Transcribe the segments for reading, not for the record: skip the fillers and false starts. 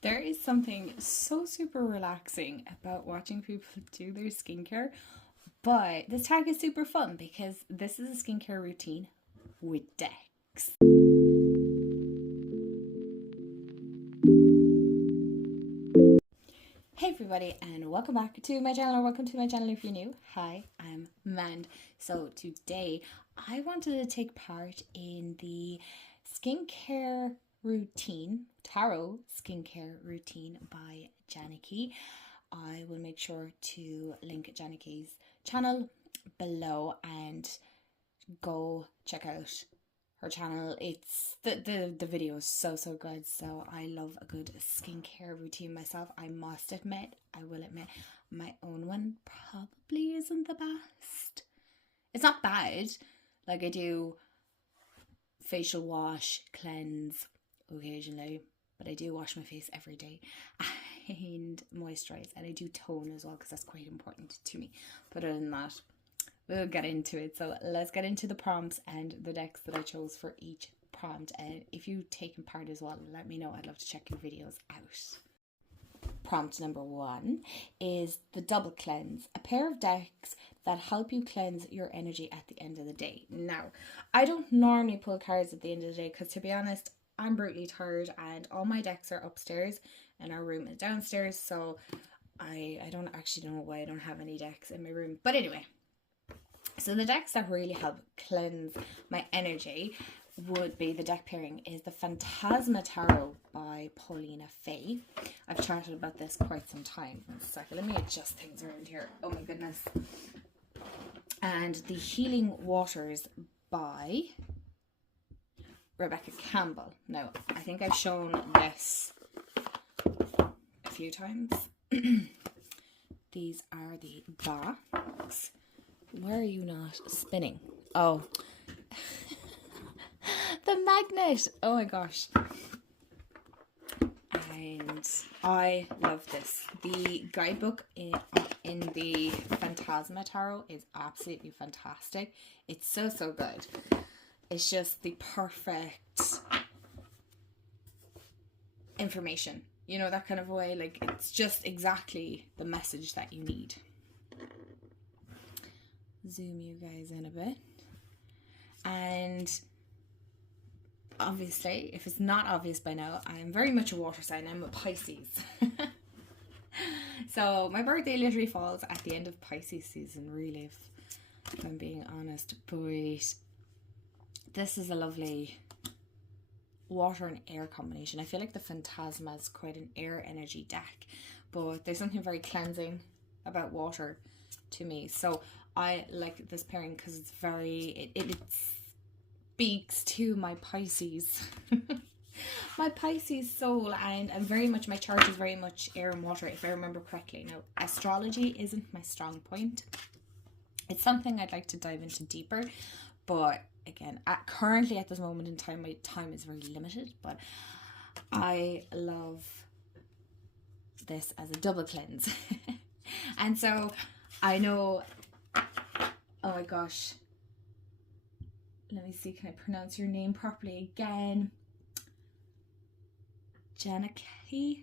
There is something so super relaxing about watching people do their skincare, but this tag is super fun because this is a skincare routine with decks. Hey everybody, and welcome back to my channel, or welcome to my channel if you're new. Hi, I'm Mand. So today I wanted to take part in the skincare routine, tarot skincare routine by Janakis. I will make sure to link Janakis' channel below and go check out her channel. It's the video is so good. So I love a good skincare routine myself. I must admit, I will admit, my own one probably isn't the best. It's not bad. Like, I do facial wash, cleanse occasionally, but I do wash my face every day and moisturize, and I do tone as well because that's quite important to me. But other than that, we'll get into it. So let's get into the prompts and the decks that I chose for each prompt. And if you've taken part as well, let me know. I'd love to check your videos out. Prompt number 1 is the double cleanse, a pair of decks that help you cleanse your energy at the end of the day. Now, I don't normally pull cards at the end of the day because, to be honest, I'm brutally tired and all my decks are upstairs and our room is downstairs. So I don't actually know why I don't have any decks in my room. But anyway, so the decks that really help cleanse my energy would be, the deck pairing is the Phantasma Tarot by Paulina Faye. I've chatted about this quite some time. 1 second, let me adjust things around here. Oh my goodness. And the Healing Waters by Rebecca Campbell. Now, I think I've shown this a few times. These are the backs. Why are you not spinning? Oh, the magnet. Oh my gosh. And I love this. The guidebook in the Phantasma Tarot is absolutely fantastic. It's so good. It's just the perfect information. You know, that kind of way. Like, it's just exactly the message that you need. Zoom you guys in a bit. And obviously, if it's not obvious by now, I'm very much a water sign. I'm a Pisces. So my birthday literally falls at the end of Pisces season, really, if I'm being honest. But this is a lovely water and air combination. I feel like the Phantasma is quite an air energy deck, but there's something very cleansing about water to me. So I like this pairing because it's very, it speaks to my Pisces. My Pisces soul, and I'm very much, my chart is very much air and water, if I remember correctly. Now, astrology isn't my strong point. It's something I'd like to dive into deeper, but again, currently at this moment in time, my time is very limited, but I love this as a double cleanse. And so I know, oh my gosh, let me see, can I pronounce your name properly again? Janakis?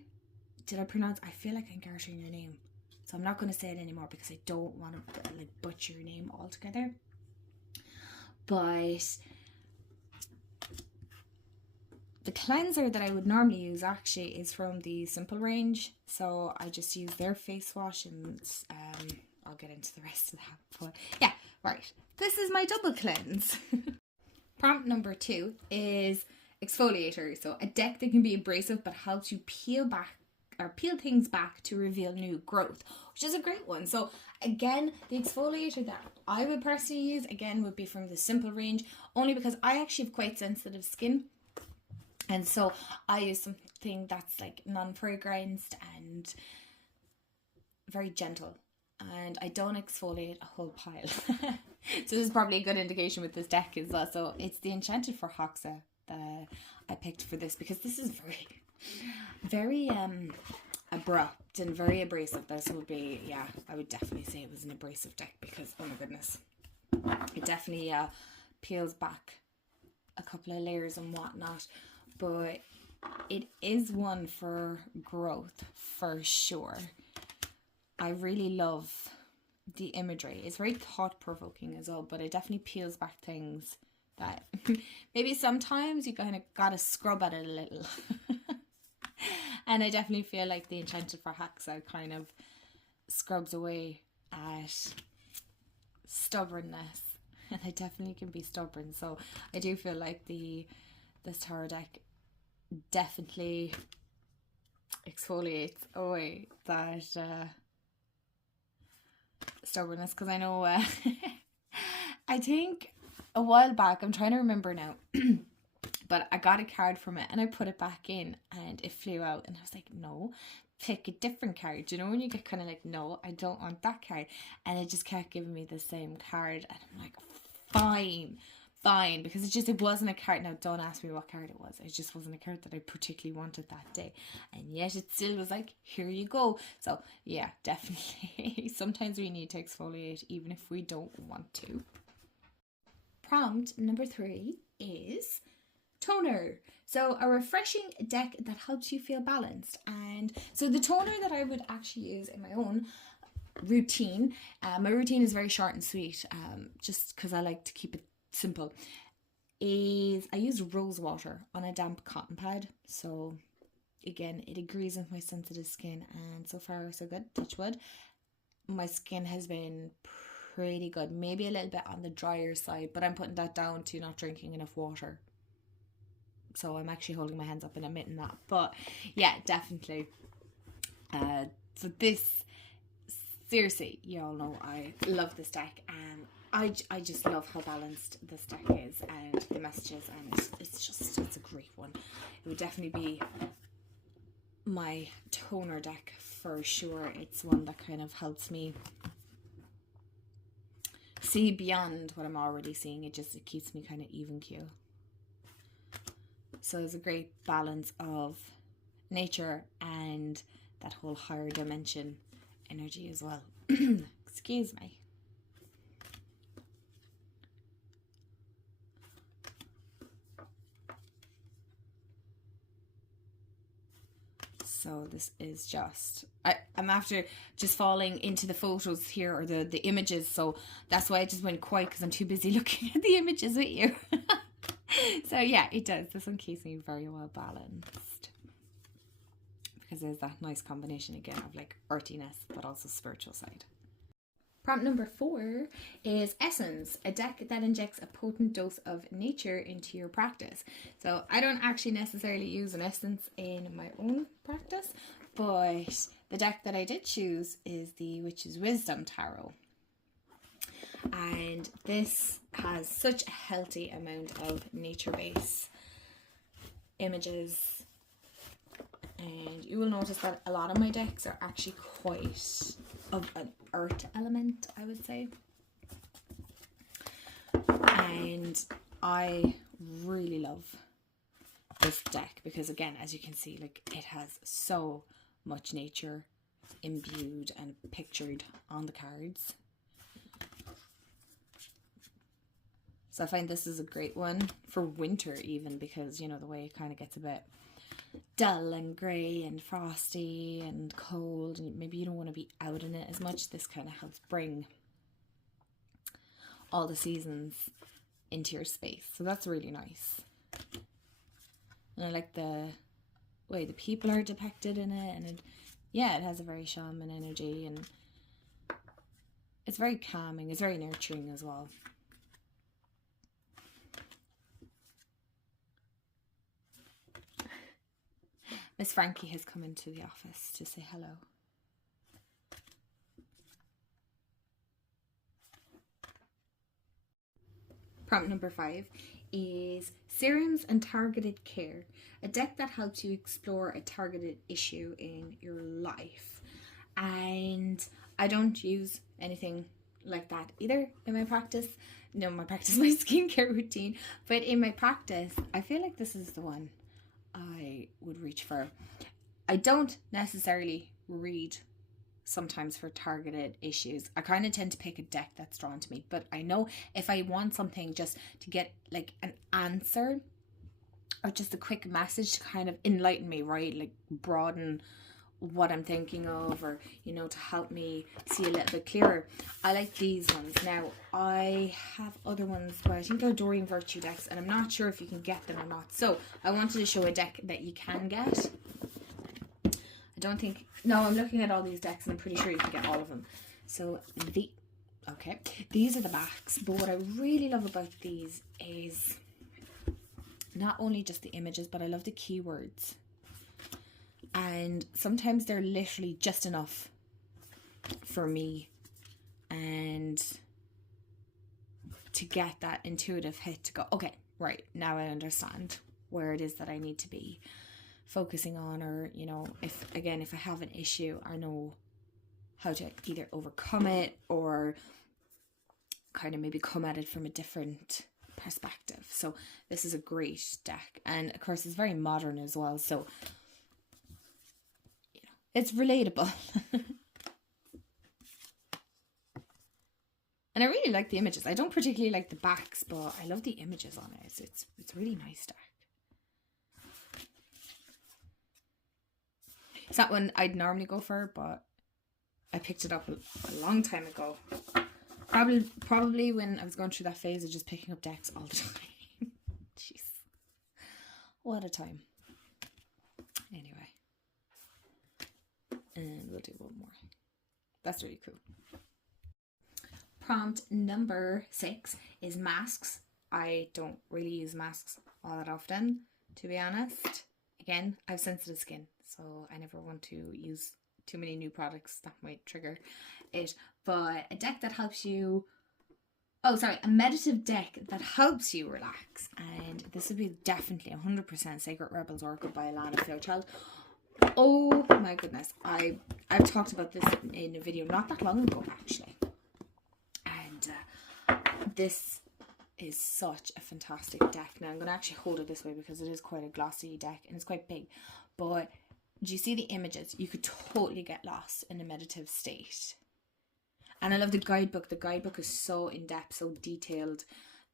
Did I pronounce? I feel like I'm garishing your name, so I'm not going to say it anymore because I don't want to like butcher your name altogether. But the cleanser that I would normally use actually is from the Simple range, so I just use their face wash, and I'll get into the rest of that. But yeah, right, this is my double cleanse. Prompt number 2 is Exfoliator, so a deck that can be abrasive but helps you peel things back to reveal new growth, which is a great one. So again, the exfoliator that I would personally use again would be from the Simple range, only because I actually have quite sensitive skin, and so I use something that's like non-fragranced and very gentle, and I don't exfoliate a whole pile. So this is probably a good indication with this deck as well. So it's the Enchanted for Hoxa that I picked for this, because this is very abrupt and very abrasive. This would be, yeah, I would definitely say it was an abrasive deck, because oh my goodness, it definitely peels back a couple of layers and whatnot. But it is one for growth for sure. I really love the imagery. It's very thought-provoking as well, but it definitely peels back things that maybe sometimes you kind of gotta scrub at it a little. And I definitely feel like the Enchanted for Haxa kind of scrubs away at stubbornness, and I definitely can be stubborn, so I do feel like this tarot deck definitely exfoliates away that stubbornness, because I know I think a while back, I'm trying to remember now, but I got a card from it and I put it back in and it flew out, and I was like, no, pick a different card. You know, when you get kind of like, no, I don't want that card, and it just kept giving me the same card, and I'm like, fine, because it wasn't a card. Now don't ask me what card it was. It just wasn't a card that I particularly wanted that day, and yet it still was like, here you go. So yeah, definitely sometimes we need to exfoliate even if we don't want to. Prompt number 3 is toner. So a refreshing deck that helps you feel balanced. And so the toner that I would actually use in my own routine, my routine is very short and sweet, just because I like to keep it simple, is I use rose water on a damp cotton pad. So again, it agrees with my sensitive skin, and so far so good, touch wood. My skin has been pretty good, maybe a little bit on the drier side, but I'm putting that down to not drinking enough water. So I'm actually holding my hands up and admitting that. But yeah, definitely. So this, seriously, you all know I love this deck, and I just love how balanced this deck is and the messages, and it's a great one. It would definitely be my toner deck for sure. It's one that kind of helps me see beyond what I'm already seeing. It keeps me kind of even keel. So it's a great balance of nature and that whole higher dimension energy as well. Excuse me. So this is just, I'm after just falling into the photos here, or the images. So that's why I just went quiet, because I'm too busy looking at the images with you. So yeah, it does. This one keeps me very well balanced, because there's that nice combination again of like earthiness, but also spiritual side. Prompt number 4 is Essence, a deck that injects a potent dose of nature into your practice. So I don't actually necessarily use an essence in my own practice, but the deck that I did choose is the Witch's Wisdom Tarot. And this has such a healthy amount of nature-based images. And you will notice that a lot of my decks are actually quite of an earth element, I would say. And I really love this deck because, again, as you can see, like, it has so much nature imbued and pictured on the cards. So I find this is a great one for winter even, because, you know, the way it kind of gets a bit dull and grey and frosty and cold, and maybe you don't want to be out in it as much. This kind of helps bring all the seasons into your space. So that's really nice. And I like the way the people are depicted in it, and it has a very shaman energy, and it's very calming. It's very nurturing as well. Miss Frankie has come into the office to say hello. Prompt number 5 is Serums and Targeted Care, a deck that helps you explore a targeted issue in your life. And I don't use anything like that either in my practice. No, my skincare routine. But in my practice, I feel like this is the one I would reach for. I don't necessarily read sometimes for targeted issues. I kind of tend to pick a deck that's drawn to me, but I know if I want something just to get like an answer or just a quick message to kind of enlighten me, right? Like broaden what I'm thinking of, or, you know, to help me see a little bit clearer. I like these ones. Now, I have other ones, but I think they're Doreen Virtue decks, and I'm not sure if you can get them or not. So I wanted to show a deck that you can get. I don't think, no, I'm looking at all these decks and I'm pretty sure you can get all of them. So okay, these are the backs, but what I really love about these is not only just the images, but I love the keywords. And sometimes they're literally just enough for me and to get that intuitive hit to go, okay, right, now I understand where it is that I need to be focusing on, or, you know, if I have an issue, I know how to either overcome it or kind of maybe come at it from a different perspective. So this is a great deck, and of course it's very modern as well, so it's relatable. And I really like the images. I don't particularly like the backs, but I love the images on it. It's really nice deck. It's not one I'd normally go for, but I picked it up a long time ago. Probably when I was going through that phase of just picking up decks all the time. Jeez. What a time. Anyway. And we'll do one more. That's really cool. Prompt number 6 is masks. I don't really use masks all that often, to be honest. Again, I have sensitive skin, so I never want to use too many new products that might trigger it. But a deck that helps you, a meditative deck that helps you relax. And this would be definitely 100% Sacred Rebels Oracle by Alana Fairchild. Oh my goodness, I've talked about this in a video not that long ago actually, and this is such a fantastic deck. Now I'm going to actually hold it this way because it is quite a glossy deck and it's quite big, but do you see the images? You could totally get lost in a meditative state. And I love the guidebook. The guidebook is so in-depth, so detailed,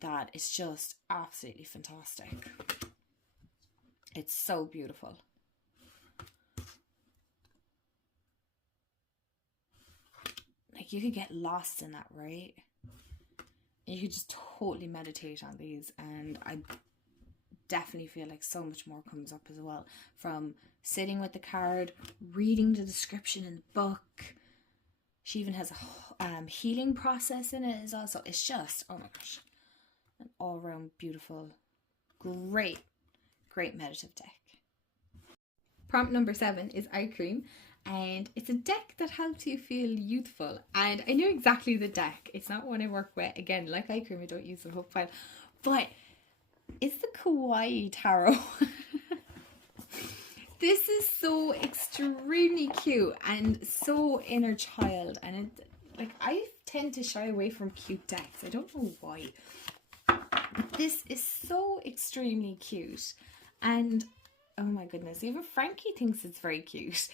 that it's just absolutely fantastic. It's so beautiful. Like, you could get lost in that, right? You could just totally meditate on these, and I definitely feel like so much more comes up as well from sitting with the card, reading the description in the book. She even has a healing process in it as well. So it's just, oh my gosh, an all-around beautiful, great meditative deck. Prompt number 7 is eye cream. And it's a deck that helps you feel youthful. And I knew exactly the deck. It's not one I work with. Again, like eye cream, I don't use the hope file. But it's the Kawaii Tarot. This is so extremely cute and so inner child. And it, like, I tend to shy away from cute decks. I don't know why. But this is so extremely cute. And oh my goodness, even Frankie thinks it's very cute.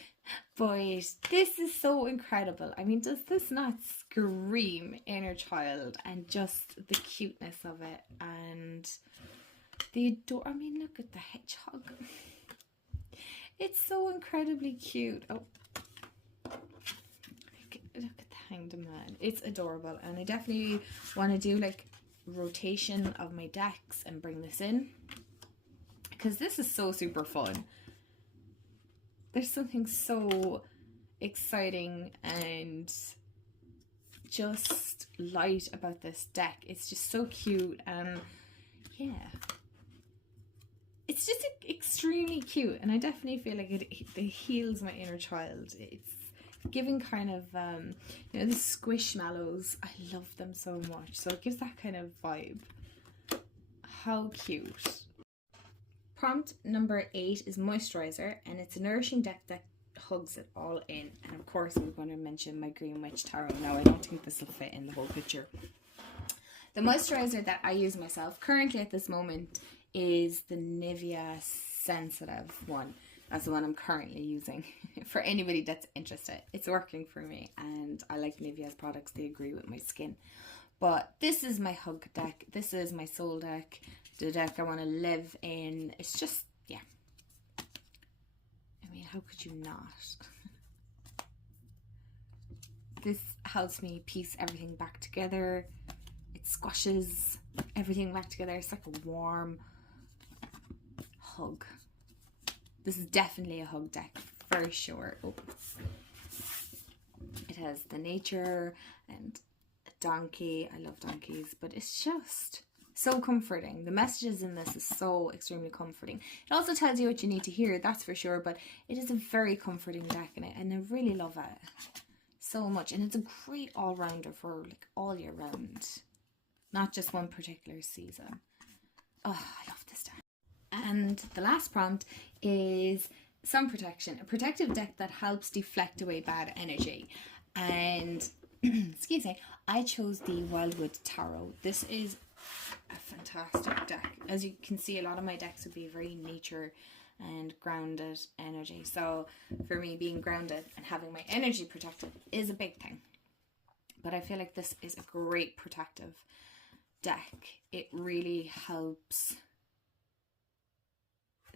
But this is so incredible. I mean, does this not scream inner child and just the cuteness of it and the I mean, look at the hedgehog. It's so incredibly cute. Oh, look at the Hanged Man. It's adorable, and I definitely want to do like rotation of my decks and bring this in because this is so super fun. There's something so exciting and just light about this deck. It's just so cute, and yeah, it's just extremely cute, and I definitely feel like it heals my inner child. It's giving kind of you know, the squishmallows. I love them so much, so it gives that kind of vibe. How cute. Prompt number 8 is Moisturizer, and it's a nourishing deck that hugs it all in. And of course I'm going to mention my Green Witch Tarot. Now I don't think this will fit in the whole picture. The moisturizer that I use myself currently at this moment is the Nivea Sensitive one. That's the one I'm currently using. For anybody that's interested, it's working for me, and I like Nivea's products. They agree with my skin. But this is my hug deck. This is my soul deck. the deck I want to live in. It's just, yeah. I mean, how could you not? This helps me piece everything back together. It squashes everything back together. It's like a warm hug. This is definitely a hug deck for sure. Oh. It has the nature and a donkey. I love donkeys, but it's just so comforting. The messages in this is so extremely comforting. It also tells you what you need to hear, that's for sure, but it is a very comforting deck in it, and I really love it so much. And it's a great all-rounder for like all year round, not just one particular season. Oh, I love this deck. And the last prompt is sun protection, a protective deck that helps deflect away bad energy. And excuse me, I chose the Wildwood Tarot. This is a fantastic deck. As you can see, a lot of my decks would be very nature and grounded energy. So for me, being grounded and having my energy protected is a big thing. But I feel like this is a great protective deck. It really helps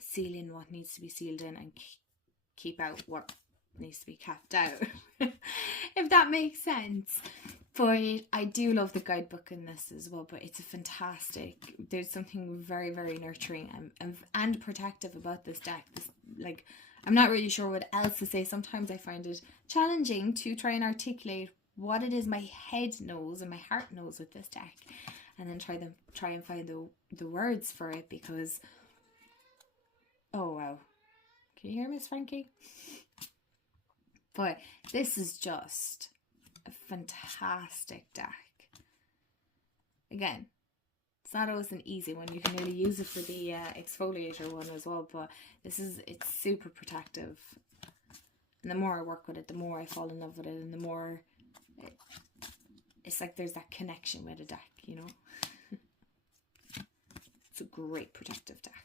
seal in what needs to be sealed in and keep out what needs to be kept out. If that makes sense. But I do love the guidebook in this as well, but it's a fantastic, there's something very, very nurturing and protective about this deck. Like, I'm not really sure what else to say. Sometimes I find it challenging to try and articulate what it is my head knows and my heart knows with this deck, and then try and find the words for it, because oh wow, can you hear Miss Frankie? But this is just a fantastic deck. Again, it's not always an easy one. You can really use it for the exfoliator one as well, but it's super protective. And the more I work with it, the more I fall in love with it, and the more it's like there's that connection with a deck, you know. It's a great protective deck.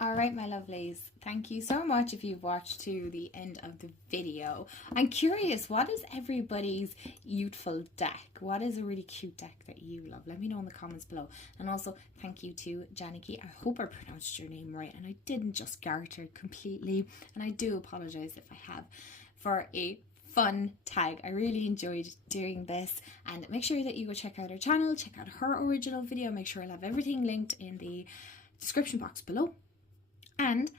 Alright, my lovelies, thank you so much if you've watched to the end of the video. I'm curious, what is everybody's youthful deck? What is a really cute deck that you love? Let me know in the comments below. And also, thank you to Janakis. I hope I pronounced your name right and I didn't just garter completely. And I do apologise if I have, for a fun tag. I really enjoyed doing this, and make sure that you go check out her channel, check out her original video. Make sure I'll have everything linked in the description box below. And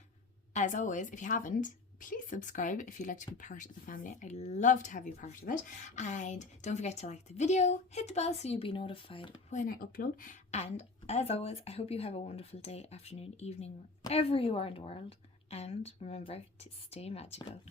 as always, if you haven't, please subscribe if you'd like to be part of the family. I'd love to have you part of it. And don't forget to like the video, hit the bell so you'll be notified when I upload. And as always, I hope you have a wonderful day, afternoon, evening, wherever you are in the world. And remember to stay magical.